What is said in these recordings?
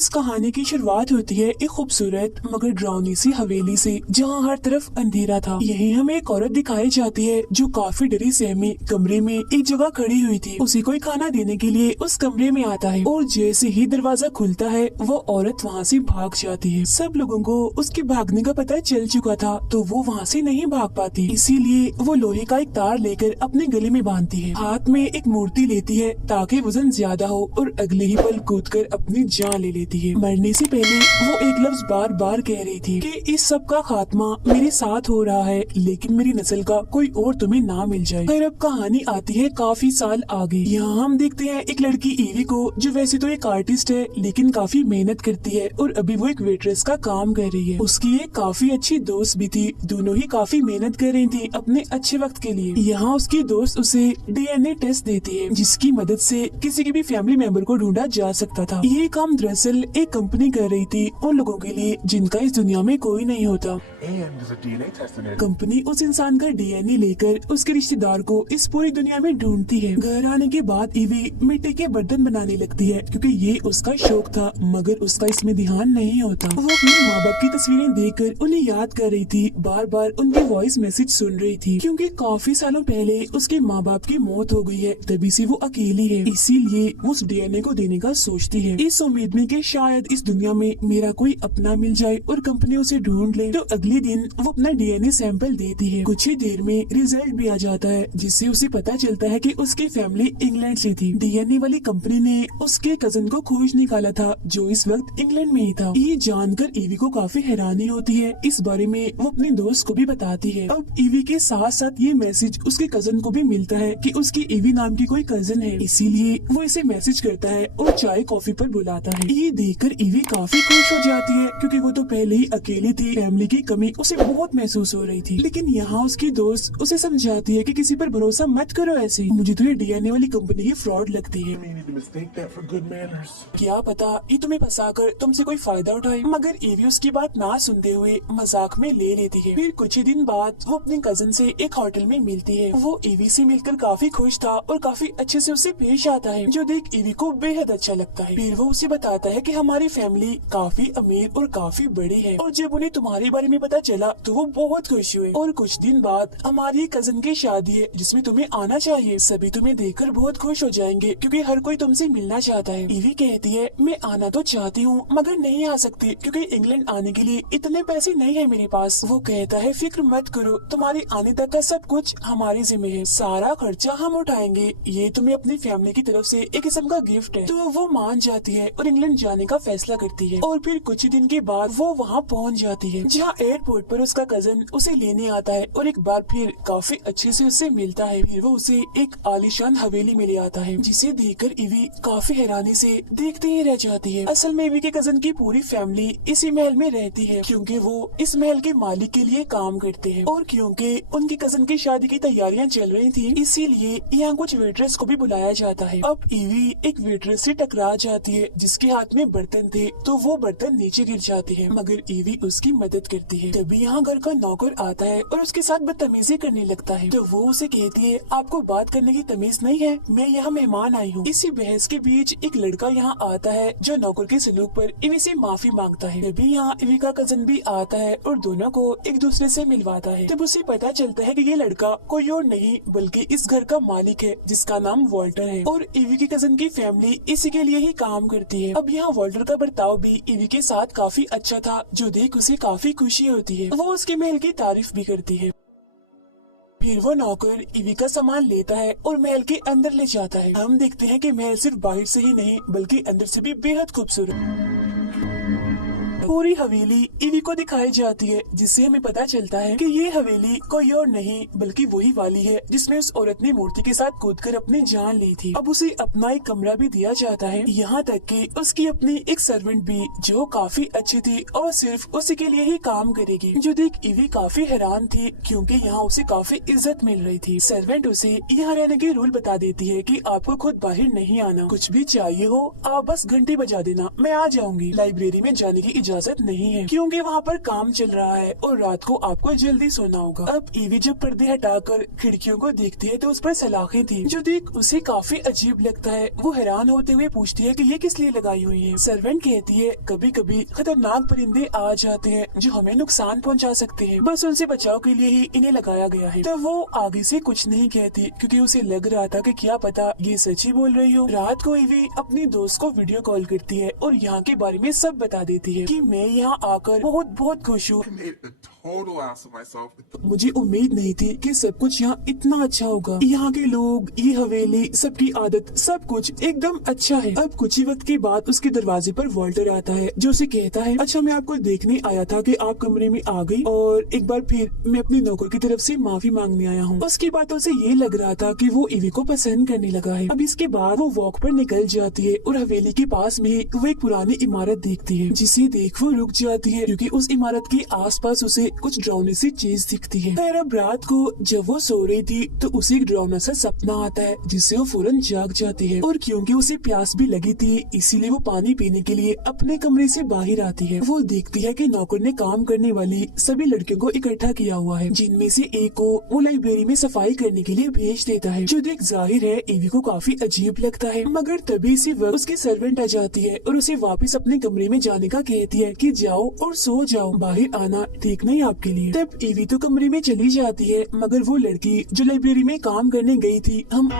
इस कहानी की शुरुआत होती है एक खूबसूरत मगर डरावनी सी हवेली से, जहाँ हर तरफ अंधेरा था। यहीं हमें एक औरत दिखाई जाती है जो काफी डरी सहमी कमरे में एक जगह खड़ी हुई थी। उसे कोई खाना देने के लिए उस कमरे में आता है और जैसे ही दरवाजा खुलता है वो औरत वहाँ से भाग जाती है। सब लोगों को उसके भागने का पता चल चुका था, तो वो वहाँ से नहीं भाग पाती, इसीलिए वो लोहे का एक तार लेकर अपने गले में बांधती है। हाथ में एक मूर्ति लेती है ताकि वजन ज्यादा हो और अगले ही पल कूदकर अपनी जान ले लेती है। मरने से पहले वो एक लफ्ज बार बार कह रही थी कि इस सब का खात्मा मेरे साथ हो रहा है, लेकिन मेरी नस्ल का कोई और तुम्हें ना मिल जाए। फिर अब कहानी आती है काफी साल आगे। यहाँ हम देखते हैं एक लड़की ईवी को, जो वैसे तो एक आर्टिस्ट है लेकिन काफी मेहनत करती है और अभी वो एक वेट्रेस का काम कर रही है। उसकी एक काफी अच्छी दोस्त भी थी, दोनों ही काफी मेहनत कर रही थी अपने अच्छे वक्त के लिए। यहाँ उसकी दोस्त उसे DNA टेस्ट देती है, जिसकी मदद से किसी के भी फैमिली मेंबर को ढूंढा जा सकता था। ये काम दरअसल एक कंपनी कर रही थी उन लोगों के लिए जिनका इस दुनिया में कोई नहीं होता। कंपनी उस इंसान का DNA लेकर उसके रिश्तेदार को इस पूरी दुनिया में ढूंढती है। घर आने के बाद ईवी मिट्टी के बर्तन बनाने लगती है क्योंकि ये उसका शौक था, मगर उसका इसमें ध्यान नहीं होता। वो अपने माँ बाप की तस्वीरें देखकर उन्हें याद कर रही थी, बार बार उनके वॉइस मैसेज सुन रही थी, क्योंकि काफी सालों पहले उसके माँ बाप की मौत हो गई है, तभी से वो अकेली है। इसीलिए वो उस DNA को देने का सोचती है, इस उम्मीद में कि शायद इस दुनिया में मेरा कोई अपना मिल जाए और कंपनी उसे ढूंढ ले। तो अगले दिन वो अपना DNA सैंपल देती है। कुछ ही देर में रिजल्ट भी आ जाता है, जिससे उसे पता चलता है कि उसकी फैमिली इंग्लैंड से थी। DNA वाली कंपनी ने उसके कजन को खोज निकाला था, जो इस वक्त इंग्लैंड में ही था। ये जानकर ईवी को काफी हैरानी होती है। इस बारे में वो अपने दोस्त को भी बताती है। अब ईवी के साथ साथ ये मैसेज उसके कजन को भी मिलता है कि उसकी ईवी नाम की कोई कजन है, इसीलिए वो इसे मैसेज करता है और चाय कॉफी पर बुलाता है। ये देखकर ईवी काफी खुश हो जाती है, क्योंकि वो तो पहले ही अकेली थी, फैमिली की कमी उसे बहुत महसूस हो रही थी। लेकिन यहाँ उसकी दोस्त उसे समझाती है कि किसी पर भरोसा मत करो, ऐसे मुझे तो ये DNA वाली कंपनी ही फ्रॉड लगती है। क्या पता ये तुम्हें फंसाकर तुमसे कोई फायदा उठाए। मगर ईवी उसकी बात ना सुनते हुए मजाक में ले लेती है। फिर कुछ ही दिन बाद वो अपने कजन से एक होटल में मिलती है। वो ईवी से मिलकर काफी खुश था और काफी अच्छे से उसे पेश आता है, जो देख ईवी को बेहद अच्छा लगता है। फिर वो उसे बताता है कि हमारी फैमिली काफी अमीर और काफी बड़ी है, और जब उन्हें तुम्हारे बारे में पता चला तो वो बहुत खुश हुए। और कुछ दिन बाद हमारी कजन की शादी है, जिसमें तुम्हें आना चाहिए। सभी तुम्हें देखकर बहुत खुश हो जाएंगे, क्योंकि हर कोई तुमसे मिलना चाहता है। ईवी कहती है मैं आना तो चाहती हूँ, मगर नहीं आ सकती, क्योंकि इंग्लैंड आने के लिए इतने पैसे नहीं है मेरे पास। वो कहता है फिक्र मत करो, तुम्हारे आने तक का सब कुछ हमारे जिम्मे है, सारा खर्चा हम उठाएंगे। ये तुम्हें अपनी फैमिली की तरफ से एक किस्म का गिफ्ट है। तो वो मान जाती है और इंग्लैंड जाने का फैसला करती है। और फिर कुछ ही दिन के बाद वो वहाँ पहुँच जाती है, जहाँ एयरपोर्ट पर उसका कजन उसे लेने आता है और एक बार फिर काफी अच्छे से उससे मिलता है। फिर वो उसे एक आलीशान हवेली में ले आता है, जिसे देखकर ईवी काफी हैरानी से देखते ही रह जाती है। असल में ईवी के कजन की पूरी फैमिली इसी महल में रहती है, क्योंकि वो इस महल के मालिक के लिए काम करते हैं। और क्योंकि उनकी कजन की शादी की तैयारियां चल रही थी, इसीलिए यहाँ कुछ वेट्रेस को भी बुलाया जाता है। अब ईवी एक वेट्रेस से टकरा जाती है, जिसके हाथ में बर्तन थे, तो वो बर्तन नीचे गिर जाती है, मगर ईवी उसकी मदद करती है। तभी यहाँ घर का नौकर आता है और उसके साथ बदतमीजी करने लगता है। तो वो उसे कहती है आपको बात करने की तमीज नहीं है, मैं यहाँ मेहमान आई हूँ। इसी बहस के बीच एक लड़का यहाँ आता है, जो नौकर के सलूक पर ईवी से माफी मांगता है। तभी यहाँ ईवी का कजन भी आता है और दोनों को एक दूसरे से मिलवाता है। तब उसे पता चलता है कि ये लड़का कोई और नहीं बल्कि इस घर का मालिक है, जिसका नाम वॉल्टर है, और ईवी के कजन की फैमिली इसी के लिए ही काम करती है। अब यहाँ वॉल्टर का बर्ताव भी ईवी के साथ काफी अच्छा था, जो देख उसे काफी खुशी होती है। वो उसके महल की तारीफ भी करती है। फिर वो नौकर ईवी का सामान लेता है और महल के अंदर ले जाता है। हम देखते हैं कि महल सिर्फ बाहर से ही नहीं बल्कि अंदर से भी बेहद खूबसूरत। पूरी हवेली ईवी को दिखाई जाती है, जिससे हमें पता चलता है कि ये हवेली कोई और नहीं बल्कि वही वाली है जिसमें उस औरत ने मूर्ति के साथ कूदकर अपनी जान ली थी। अब उसे अपना एक कमरा भी दिया जाता है, यहाँ तक कि उसकी अपनी एक सर्वेंट भी, जो काफी अच्छी थी और सिर्फ उसी के लिए ही काम करेगी। जो देख ईवी काफी हैरान थी, क्योंकि यहाँ उसे काफी इज्जत मिल रही थी। सर्वेंट उसे यहाँ रहने के रूल बता देती है कि आपको खुद बाहर नहीं आना, कुछ भी चाहिए हो आप बस घंटी बजा देना, मैं आ जाऊंगी। लाइब्रेरी में जाने की इजाजत नहीं है क्योंकि वहाँ पर काम चल रहा है और रात को आपको जल्दी सोना होगा। अब ईवी जब पर्दे हटाकर खिड़कियों को देखती है तो उस पर सलाखें थी जो देख उसे काफी अजीब लगता है। वो हैरान होते हुए पूछती है कि ये किस लिए लगाई हुई है। सर्वेंट कहती है कभी कभी खतरनाक परिंदे आ जाते हैं जो हमें नुकसान पहुंचा सकते हैं, बस उनसे बचाव के लिए ही इन्हें लगाया गया है। तो वो आगे से कुछ नहीं कहती क्योंकि उसे लग रहा था कि क्या पता ये सच ही बोल रही हो। रात को ईवी अपनी दोस्त को वीडियो कॉल करती है और यहाँ के बारे में सब बता देती है कि मैं यहाँ आकर बहुत बहुत खुश हूँ। मुझे उम्मीद नहीं थी कि सब कुछ यहाँ इतना अच्छा होगा। यहाँ के लोग, ये हवेली, सबकी आदत, सब कुछ एकदम अच्छा है। अब कुछ ही वक्त के बाद उसके दरवाजे पर वॉल्टर आता है जो उसे कहता है अच्छा मैं आपको देखने आया था कि आप कमरे में आ गई और एक बार फिर मैं अपने नौकर की तरफ से माफी मांगने आया हूँ। उसकी बातों से ये लग रहा था कि वो ईवी को पसंद करने लगा है। अब इसके बाद वो वॉक पर निकल जाती है और हवेली के पास में वो एक पुरानी इमारत देखती है जिसे देख वो रुक जाती है क्योंकि उस इमारत के आसपास उसे कुछ डरावनी सी चीज दिखती है। खैर अब रात को जब वो सो रही थी तो उसे एक डरावना सा सपना आता है जिससे वो फौरन जाग जाती है और क्योंकि उसे प्यास भी लगी थी इसीलिए वो पानी पीने के लिए अपने कमरे से बाहर आती है। वो देखती है कि नौकर ने काम करने वाली सभी लड़कियों को इकट्ठा किया हुआ है जिनमें से एक को वो लाइब्रेरी में सफाई करने के लिए भेज देता है जो देख जाहिर है ईवी को काफी अजीब लगता है। मगर तभी इसी वक्त उसकी सर्वेंट आ जाती है और उसे वापस अपने कमरे में जाने का कहती है कि जाओ और सो जाओ, बाहर आना ठीक नहीं आपके लिए। तब ईवी तो कमरे में चली जाती है मगर वो लड़की जो लाइब्रेरी में काम करने गई थी हम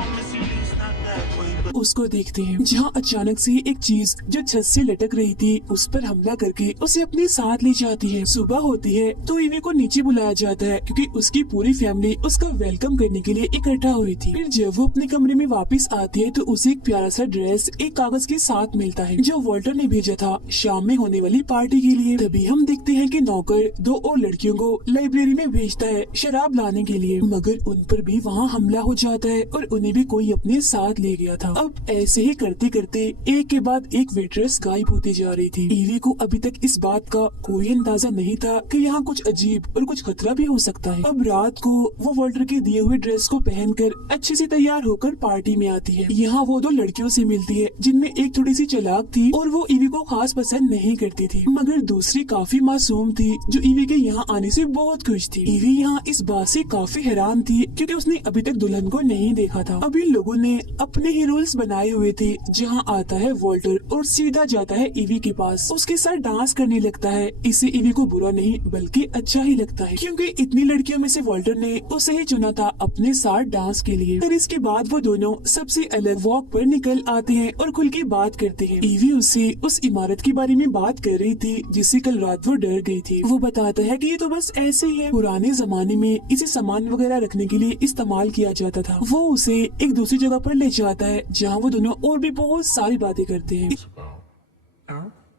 उसको देखते हैं जहाँ अचानक से एक चीज जो छत से लटक रही थी उस पर हमला करके उसे अपने साथ ले जाती है। सुबह होती है तो ईवी को नीचे बुलाया जाता है क्योंकि उसकी पूरी फैमिली उसका वेलकम करने के लिए इकट्ठा हुई थी। फिर जब वो अपने कमरे में वापस आती है तो उसे एक प्यारा सा ड्रेस एक कागज के साथ मिलता है जो वॉल्टर ने भेजा था शाम में होने वाली पार्टी के लिए। तभी हम देखते हैं कि नौकर दो और लड़कियों को लाइब्रेरी में भेजता है शराब लाने के लिए मगर उन पर भी वहाँ हमला हो जाता है और उन्हें भी कोई अपने साथ ले गया था। अब ऐसे ही करते करते एक के बाद एक वेट्रेस गायब होती जा रही थी। ईवी को अभी तक इस बात का कोई अंदाजा नहीं था कि यहाँ कुछ अजीब और कुछ खतरा भी हो सकता है। अब रात को वो वॉल्टर के दिए हुए ड्रेस को पहनकर अच्छे से तैयार होकर पार्टी में आती है। यहाँ वो दो लड़कियों से मिलती है जिनमें एक थोड़ी सी चालाक थी और वो ईवी को खास पसंद नहीं करती थी मगर दूसरी काफी मासूम थी जो ईवी के यहाँ आने से बहुत खुश थी। ईवी यहाँ इस बात से काफी हैरान थी क्योंकि उसने अभी तक दुल्हन को नहीं देखा था। अब इन लोगों ने अपने ही रूल्स बनाए हुए थे जहाँ आता है वॉल्टर और सीधा जाता है ईवी के पास, उसके साथ डांस करने लगता है। इससे ईवी को बुरा नहीं बल्कि अच्छा ही लगता है क्योंकि इतनी लड़कियों में से वॉल्टर ने उसे ही चुना था अपने साथ डांस के लिए। फिर इसके बाद वो दोनों सबसे अलग वॉक पर निकल आते हैं और खुल के बात करते हैं। ईवी उससे उस इमारत के बारे में बात कर रही थी जिससे कल रात वो डर गई थी। वो बताता है कि ये तो बस ऐसे ही है, पुराने जमाने में इसे सामान वगैरह रखने के लिए इस्तेमाल किया जाता था। वो उसे एक दूसरी जगह पर ले जाता है जहाँ वो दोनों और भी बहुत सारी बातें करते हैं।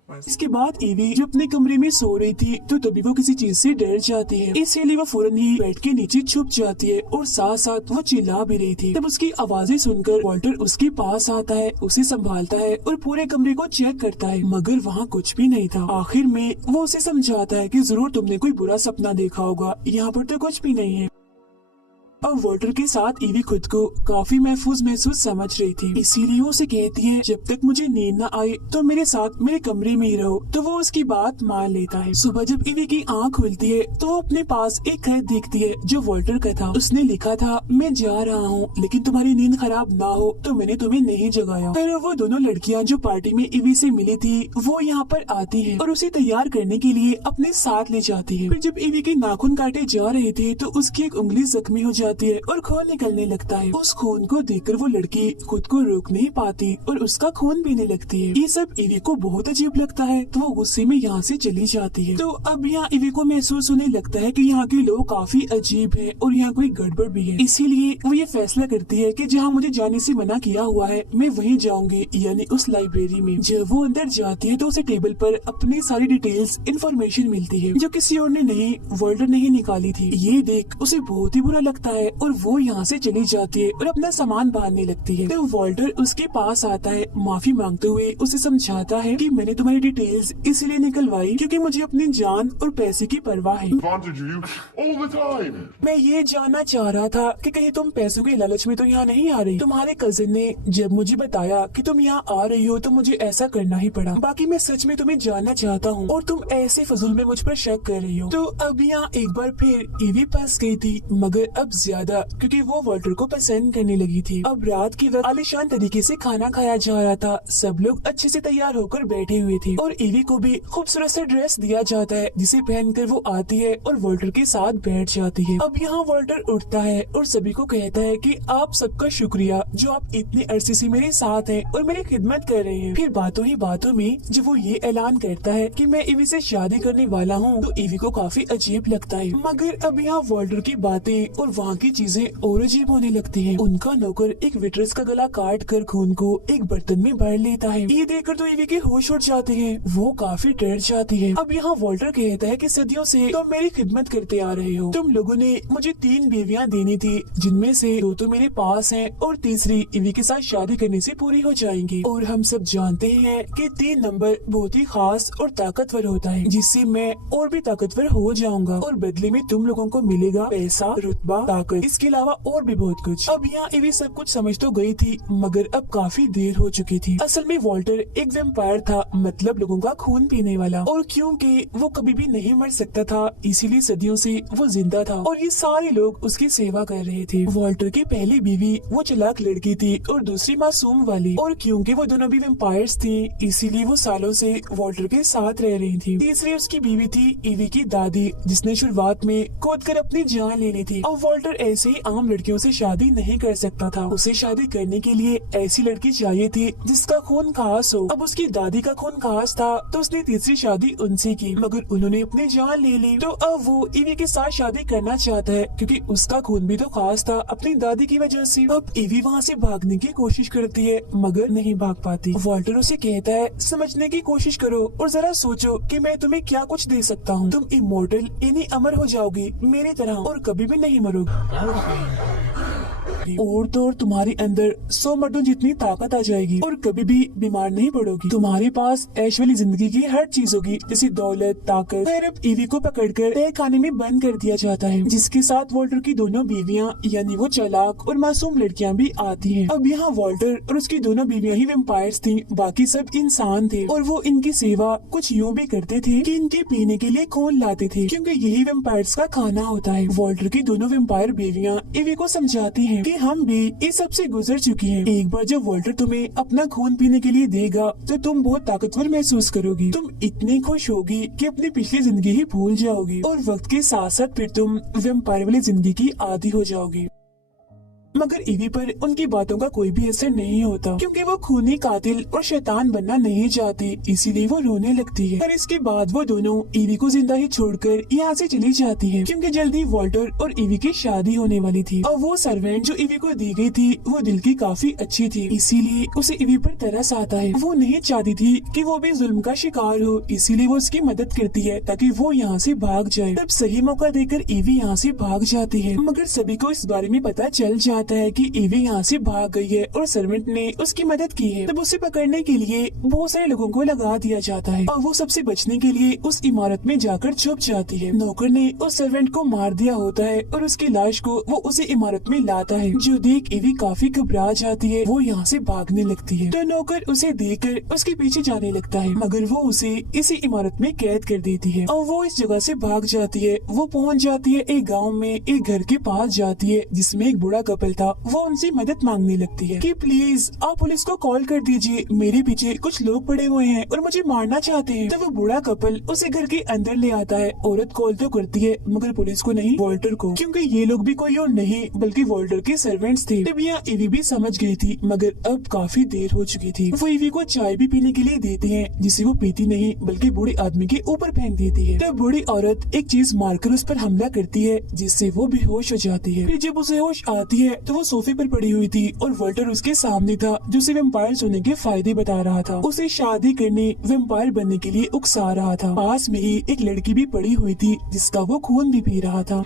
इसके बाद ईवी जो अपने कमरे में सो रही थी तो तभी वो किसी चीज से डर जाती है, इसलिए वो फौरन ही बेड के नीचे छुप जाती है और साथ साथ वो चिल्ला भी रही थी। तब उसकी आवाजें सुनकर वॉल्टर उसके पास आता है, उसे संभालता है और पूरे कमरे को चेक करता है मगर वहाँ कुछ भी नहीं था। आखिर में वो उसे समझाता है कि जरूर तुमने कोई बुरा सपना देखा होगा, यहाँ पर तो कुछ भी नहीं है। अब वॉल्टर के साथ ईवी खुद को काफी महसूस समझ रही थी, इसीलिए वो उसे कहती है जब तक मुझे नींद न आए तो मेरे साथ मेरे कमरे में ही रहो। तो वो उसकी बात मान लेता है। सुबह जब ईवी की आंख खुलती है तो वो अपने पास एक खत देखती है जो वॉल्टर का था। उसने लिखा था मैं जा रहा हूँ लेकिन तुम्हारी नींद खराब ना हो तो मैंने तुम्हें नहीं जगाया। फिर वो दोनों लड़कियाँ जो पार्टी में ईवी से मिली थी वो यहाँ पर आती है और उसे तैयार करने के लिए अपने साथ ले जाती है। फिर जब ईवी के नाखून काटे जा रहे थे तो उसकी एक उंगली जख्मी हो जाती है और खून निकलने लगता है। उस खून को देखकर वो लड़की खुद को रोक नहीं पाती और उसका खून पीने लगती है। ये सब ईवी को बहुत अजीब लगता है तो वो गुस्से में यहाँ से चली जाती है। तो अब यहाँ ईवी को महसूस होने लगता है कि यहाँ के लोग काफी अजीब हैं और यहाँ कोई गड़बड़ भी है, इसीलिए वो ये फैसला करती है कि जहाँ मुझे जाने से मना किया हुआ है मैं वहीं जाऊंगी, यानी उस लाइब्रेरी में। जब वो अंदर जाती है तो उसे टेबल पर अपनी सारी डिटेल्स इंफॉर्मेशन मिलती है जो किसी और ने नहीं, वॉल्टर ने ही निकाली थी। ये देख उसे बहुत ही बुरा लगता है और वो यहाँ से चली जाती है और अपना सामान बांधने लगती है। तो वॉल्टर उसके पास आता है, माफी मांगते हुए उसे समझाता है कि मैंने तुम्हारी डिटेल्स इसलिए निकलवाई क्योंकि मुझे अपनी जान और पैसे की परवाह है। Advantage of you all the time. मैं ये जानना चाह रहा था कि कहीं तुम पैसों के लालच में तो यहाँ नहीं आ रही। तुम्हारे कजिन ने जब मुझे बताया कि तुम यहाँ आ रही हो तो मुझे ऐसा करना ही पड़ा। बाकी मैं सच में तुम्हें जानना चाहता हूँ और तुम ऐसे फजूल में मुझ पर शक कर रही हो। तो अब यहाँ एक बार फिर ईवी फंस गई थी, मगर अब ज्यादा, क्योंकि वो वॉल्टर को पसंद करने लगी थी। अब रात के वक्त आलीशान तरीके से खाना खाया जा रहा था। सब लोग अच्छे से तैयार होकर बैठे हुए थे और ईवी को भी खूबसूरत सा ड्रेस दिया जाता है जिसे पहनकर वो आती है और वॉल्टर के साथ बैठ जाती है। अब यहाँ वॉल्टर उठता है और सभी को कहता है कि आप सबका शुक्रिया जो आप इतने अरसे से मेरे साथ हैं और मेरी खिदमत कर रहे हैं। फिर बातों ही बातों में जब वो ये ऐलान करता है कि मैं ईवी से शादी करने वाला हूँ तो ईवी को काफी अजीब लगता है। मगर अब यहाँ वॉल्टर की बातें और वहाँ की चीजें और अजीब होने लगती है। उनका नौकर एक वेट्रेस का गला काट कर खून को एक बर्तन में भर लेता है। ये देखकर तो ईवी के होश उड़ जाते हैं, वो काफी डर जाती है। अब यहाँ वॉल्टर कहता है कि सदियों से तुम मेरी खिदमत करते आ रहे हो। तुम लोगों ने मुझे 3 बीवियाँ देनी थी, जिनमें से 2 तो मेरे पास हैं और तीसरी ईवी के साथ शादी करने से पूरी हो जाएंगी। और हम सब जानते हैं कि 3 नंबर बहुत ही खास और ताकतवर होता है, जिससे मैं और भी ताकतवर हो जाऊंगा और बदले में तुम लोगों को मिलेगा पैसा, रुतबा, ताकत, इसके अलावा और भी बहुत कुछ। अब यहाँ ईवी सब कुछ समझ तो गई थी, मगर अब काफी देर हो चुकी थी। असल में वॉल्टर एक वेम्पायर था, मतलब लोगों का खून पीने वाला, और क्योंकि वो कभी भी नहीं मर सकता था इसीलिए सदियों से वो जिंदा था और ये सारे लोग उसकी सेवा कर रहे थे। वॉल्टर की पहली बीवी वो चालाक लड़की थी और दूसरी मासूम वाली, और क्योंकि वो दोनों भी वेम्पायर्स थी इसीलिए वो सालों से वॉल्टर के साथ रह रही थी। तीसरी उसकी बीवी थी ईवी की दादी, जिसने शुरुआत में कूद कर अपनी जान ले ली थी। अब वॉल्टर ऐसे ही आम लड़कियों से शादी नहीं कर सकता था, उसे शादी करने के लिए ऐसी लड़की चाहिए थी जिसका खून खास हो। अब उसकी दादी का खून खास था तो उसने तीसरी शादी उनसे की, मगर उन्होंने अपनी जान ले ली। तो अब वो ईवी के साथ शादी करना चाहता है क्योंकि उसका खून भी तो खास था अपनी दादी की वजह से। अब ईवी वहाँ से भागने की कोशिश करती है मगर नहीं भाग पाती। वॉल्टर उसे कहता है समझने की कोशिश करो और जरा सोचो कि मैं तुम्हें क्या कुछ दे सकता हूँ। तुम इमोर्टल यानी अमर हो जाओगी मेरी तरह और कभी भी नहीं मरोगी, और तो और तुम्हारे अंदर 100 मर्दों जितनी ताकत आ जाएगी और कभी भी बीमार नहीं पड़ोगी। तुम्हारे पास ऐश वाली जिंदगी की हर चीज होगी, जैसे दौलत, ताकत। फिर अब ईवी को पकड़कर तय खाने में बंद कर दिया जाता है, जिसके साथ वॉल्टर की दोनों बीवियां यानी वो चालाक और मासूम लड़कियां भी आती हैं। अब यहाँ वॉल्टर और उसकी दोनों बीवियां ही वेम्पायर्स थी, बाकी सब इंसान थे और वो इनकी सेवा कुछ यूँ भी करते थे कि इनके पीने के लिए खून लाते थे, क्योंकि यही वेम्पायर्स का खाना होता है। वॉल्टर की दोनों वेम्पायर बीवियां ईवी को समझाती हैं कि हम भी इस सब से गुजर चुकी हैं। एक बार जब वॉल्टर तुम्हें अपना खून पीने के लिए देगा तो तुम बहुत ताकतवर महसूस करोगी। तुम इतनी खुश होगी कि अपनी पिछली जिंदगी ही भूल जाओगी और वक्त के साथ साथ फिर तुम वेम्पायर वाली जिंदगी की आदी हो जाओगी। मगर ईवी पर उनकी बातों का कोई भी असर नहीं होता, क्योंकि वो खूनी कातिल और शैतान बनना नहीं चाहती, इसीलिए वो रोने लगती है। और इसके बाद वो दोनों ईवी को जिंदा ही छोड़कर यहाँ से चली जाती है, क्योंकि जल्दी वॉल्टर और ईवी की शादी होने वाली थी। और वो सर्वेंट जो ईवी को दी गई थी वो दिल की काफी अच्छी थी, इसीलिए उसे ईवी पर तरस आता है। वो नहीं चाहती थी कि वो भी जुल्म का शिकार हो, इसीलिए वो उसकी मदद करती है ताकि वो यहाँ से भाग जाए। तब सही मौका देकर ईवी यहाँ से भाग जाती है, मगर सभी को इस बारे में पता चल जाता है कि ईवी यहाँ से भाग गई है और सर्वेंट ने उसकी मदद की है। तब उसे पकड़ने के लिए बहुत सारे लोगों को लगा दिया जाता है और वो सबसे बचने के लिए उस इमारत में जाकर छुप जाती है। नौकर ने उस सर्वेंट को मार दिया होता है और उसकी लाश को वो उसी इमारत में लाता है, जो देख ईवी काफी घबरा जाती है। वो यहाँ से भागने लगती है तो नौकर उसे देखकर उसके पीछे जाने लगता है, मगर वो उसे इसी इमारत में कैद कर देती है और वो इस जगह से भाग जाती है। वो पहुँच जाती है एक गाँव में, एक घर के पास जाती है जिसमें एक बूढ़ा कपल था। वो उनसे मदद मांगने लगती है कि प्लीज आप पुलिस को कॉल कर दीजिए, मेरे पीछे कुछ लोग पड़े हुए हैं और मुझे मारना चाहते हैं। तो वो बूढ़ा कपल उसे घर के अंदर ले आता है। औरत कॉल तो करती है मगर पुलिस को नहीं, वॉल्टर को, क्योंकि ये लोग भी कोई और नहीं बल्कि वॉल्टर के सर्वेंट्स थे। तब यहाँ ईवी भी समझ गई थी, मगर अब काफी देर हो चुकी थी। वो ईवी को चाय भी पीने के लिए देते हैं, जिसे वो पीती नहीं बल्कि बूढ़े आदमी के ऊपर फेंक देती है। तब बूढ़ी औरत एक चीज मारकर उस पर हमला करती है, जिससे वो बेहोश हो जाती है। फिर जब उसे होश आती है तो वो सोफे पर पड़ी हुई थी और वॉल्टर उसके सामने था, जो उसे वेम्पायर होने के फायदे बता रहा था। उसे शादी करने, वेम्पायर बनने के लिए उकसा रहा था। पास में ही एक लड़की भी पड़ी हुई थी जिसका वो खून भी पी रहा था।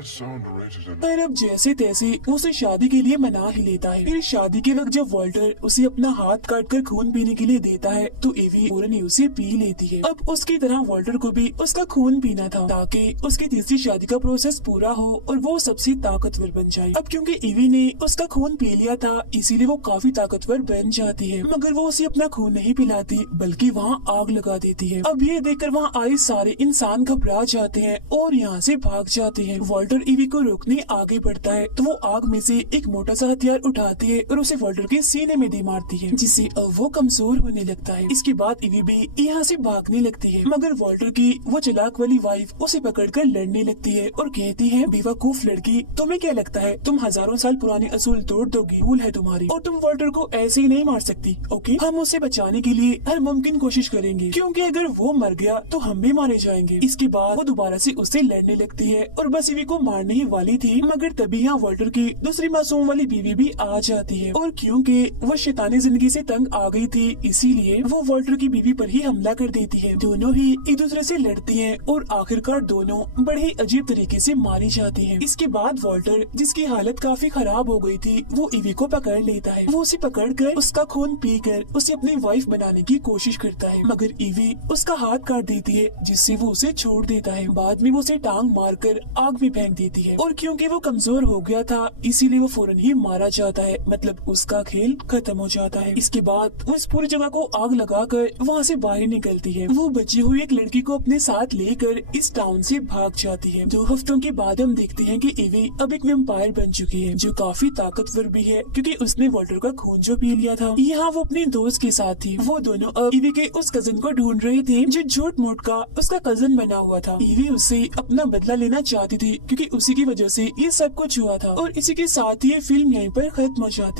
That's so underrated and पर अब जैसे तैसे वो उसे शादी के लिए मना ही लेता है। फिर शादी के वक्त जब वॉल्टर उसे अपना हाथ काटकर खून पीने के लिए देता है तो एवी फौरन ही उसे पी लेती है। अब उसकी तरह वॉल्टर को भी उसका खून पीना था ताकि उसकी तीसरी शादी का प्रोसेस पूरा हो और वो सबसे ताकतवर बन जाए। अब क्योंकि एवी ने उसका खून पी लिया था इसीलिए वो काफी ताकतवर बन जाती है, मगर वो उसे अपना खून नहीं पिलाती बल्कि वहाँ आग लगा देती है। अब ये देखकर वहाँ आए सारे इंसान घबरा जाते हैं और यहाँ से भाग जाते हैं। वॉल्टर ईवी को रोकने आगे बढ़ता है तो वो आग में से एक मोटा सा हथियार उठाती है और उसे वॉल्टर के सीने में दे मारती है, जिससे अब वो कमजोर होने लगता है। इसके बाद ईवी भी यहाँ से भागने लगती है, मगर वॉल्टर की वो चालाक वाली वाइफ उसे पकड़कर लड़ने लगती है और कहती है, बेवकूफ लड़की, तुम्हें क्या लगता है तुम हजारों साल पुराने असूल तोड़ दोगी? भूल है तुम्हारी और तुम वॉल्टर को ऐसे ही नहीं मार सकती। ओके, हम उसे बचाने के लिए हर मुमकिन कोशिश करेंगे, क्योंकि अगर वो मर गया तो हम भी मारे जाएंगे। इसके बाद वो दोबारा से उससे लड़ने लगती है और बस ईवी को मारने ही वाली थी, मगर तभी यहाँ वॉल्टर की दूसरी मासूम वाली बीवी भी आ जाती है और क्योंकि वो शैतानी जिंदगी से तंग आ गई थी इसीलिए वो वॉल्टर की बीवी पर ही हमला कर देती है। दोनों ही एक दूसरे से लड़ती हैं और आखिरकार दोनों बड़े ही अजीब तरीके से मारी जाती हैं। इसके बाद वॉल्टर, जिसकी हालत काफी खराब हो गई थी, वो ईवी को पकड़ लेता है। वो उसे पकड़कर उसका खून पीकर उसे अपनी वाइफ बनाने की कोशिश करता है, मगर ईवी उसका हाथ काट देती है जिससे वो उसे छोड़ देता है। बाद में वो उसे टांग मारकर आग में फेंक देती है और क्योंकि वो कमजोर हो गया था इसीलिए वो फौरन ही मारा जाता है, मतलब उसका खेल खत्म हो जाता है। इसके बाद वो इस पूरी जगह को आग लगाकर वहाँ से बाहर निकलती है। वो बची हुई एक लड़की को अपने साथ लेकर इस टाउन से भाग जाती है। 2 हफ्तों के बाद हम देखते हैं कि ईवी अब एक वेम्पायर बन चुकी है जो काफी ताकतवर भी है क्योंकि उसने वॉल्टर का खून जो पी लिया था। यहाँ वो अपने दोस्त के साथ थी। वो दोनों अब ईवी के उस कजन को ढूंढ रहे थे जो झूठ मूठ का उसका कजन बना हुआ था। ईवी उससे अपना बदला लेना चाहती थी क्योंकि उसी की वजह से ये सब कुछ हुआ था और इसी के साथ ही ये फिल्म यहीं पर खत्म हो जाती।